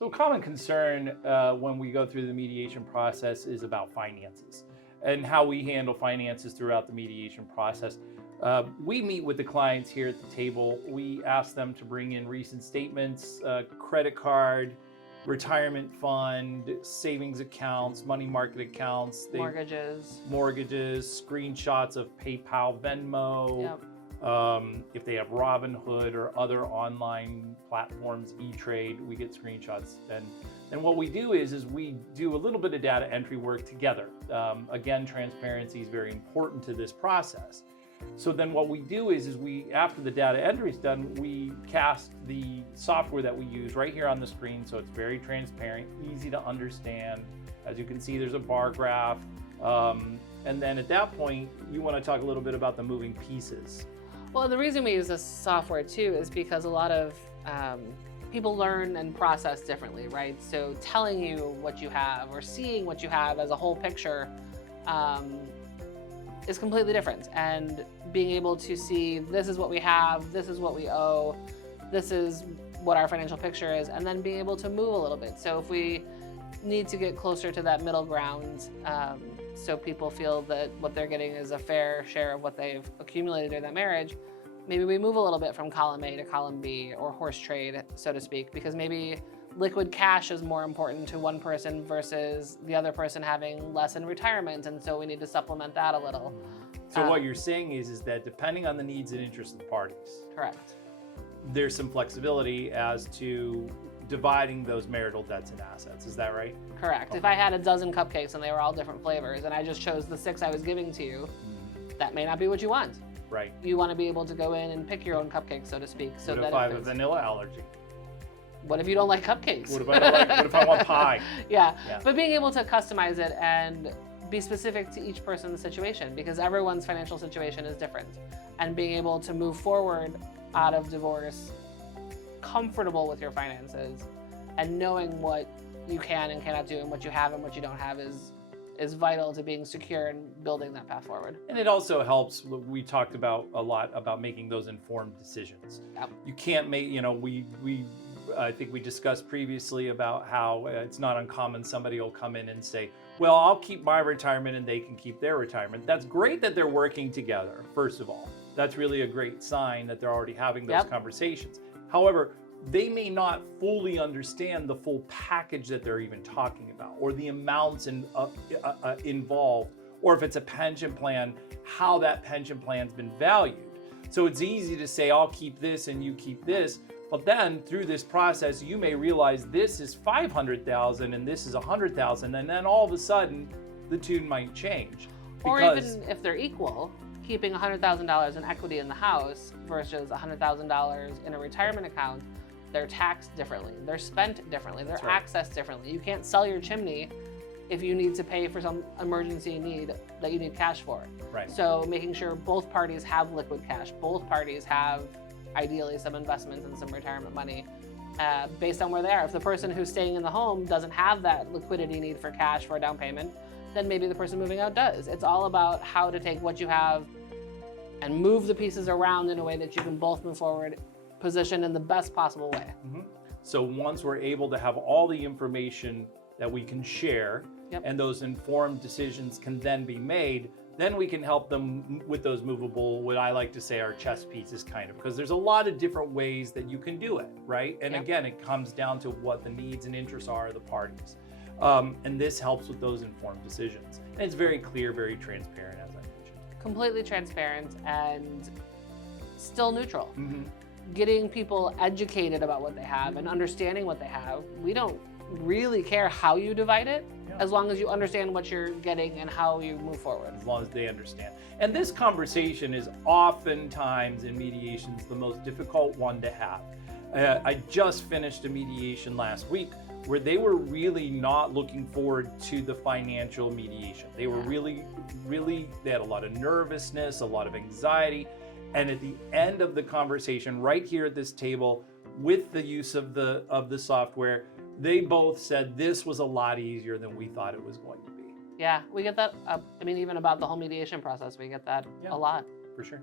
So a common concern when we go through the mediation process is about finances and how we handle finances throughout the mediation process. We meet with the clients here at the table. We ask them to bring in recent statements, credit card, retirement fund, savings accounts, money market accounts, mortgages, screenshots of PayPal, Venmo. Yep. If they have Robinhood or other online platforms, E-Trade, we get screenshots. And what we do is we do a little bit of data entry work together. Again, transparency is very important to this process. So then what we do is we, after the data entry is done, we cast the software that we use right here on the screen. So it's very transparent, easy to understand. As you can see, there's a bar graph. And then at that point, you want to talk a little bit about the moving pieces. Well, the reason we use this software too is because a lot of people learn and process differently, right? So telling you what you have or seeing what you have as a whole picture is completely different. And being able to see this is what we have, this is what we owe, this is what our financial picture is, and then being able to move a little bit. So if we need to get closer to that middle ground, so people feel that what they're getting is a fair share of what they've accumulated in that marriage, maybe we move a little bit from column A to column B, or horse trade, so to speak, because maybe liquid cash is more important to one person versus the other person having less in retirement, and so we need to supplement that a little. So what you're saying is that depending on the needs and interests of the parties, Correct. there's some flexibility as to dividing those marital debts and assets. Is that right? Correct. If I had a dozen cupcakes and they were all different flavors and I just chose the 6 I was giving to you, that may not be what you want. Right. You want to be able to go in and pick your own cupcake, so to speak. So What that if I have a vanilla allergy? What if you don't like cupcakes? What if I don't like, what if I want pie? Yeah, but being able to customize it and be specific to each person's situation, because everyone's financial situation is different. And being able to move forward out of divorce comfortable with your finances and knowing what you can and cannot do and what you have and what you don't have is vital to being secure and building that path forward. And it also helps, we talked about a lot about making those informed decisions. Yep. You can't make, I think we discussed previously about how it's not uncommon somebody will come in and say, well, I'll keep my retirement and they can keep their retirement. That's great that they're working together, first of all. That's really a great sign that they're already having those conversations. However, they may not fully understand the full package that they're even talking about, or the amounts involved, or if it's a pension plan, how that pension plan's been valued. So it's easy to say, I'll keep this and you keep this, but then through this process, you may realize this is $500,000 and this is $100,000, and then all of a sudden, the tune might change. Or even if they're equal, keeping $100,000 in equity in the house versus $100,000 in a retirement account, they're taxed differently, they're spent differently, they're accessed differently. You can't sell your chimney if you need to pay for some emergency need that you need cash for. Right. So making sure both parties have liquid cash, both parties have ideally some investments and some retirement money based on where they are. If the person who's staying in the home doesn't have that liquidity need for cash for a down payment, then maybe the person moving out does. It's all about how to take what you have and move the pieces around in a way that you can both move forward, positioned in the best possible way. Mm-hmm. So once we're able to have all the information that we can share, and those informed decisions can then be made, then we can help them with those movable, what I like to say are chess pieces kind of, because there's a lot of different ways that you can do it, right? And again, it comes down to what the needs and interests are of the parties. And this helps with those informed decisions. And it's very clear, very transparent, as I mentioned. Completely transparent and still neutral. Mm-hmm. Getting people educated about what they have and understanding what they have. We don't really care how you divide it, as long as you understand what you're getting and how you move forward. As long as they understand. And this conversation is oftentimes in mediations the most difficult one to have. I just finished a mediation last week where they were really not looking forward to the financial mediation. They were really, they had a lot of nervousness, a lot of anxiety. And at the end of the conversation, right here at this table, with the use of the software, they both said this was a lot easier than we thought it was going to be. Yeah, we get that. Even about the whole mediation process, we get that a lot. For sure.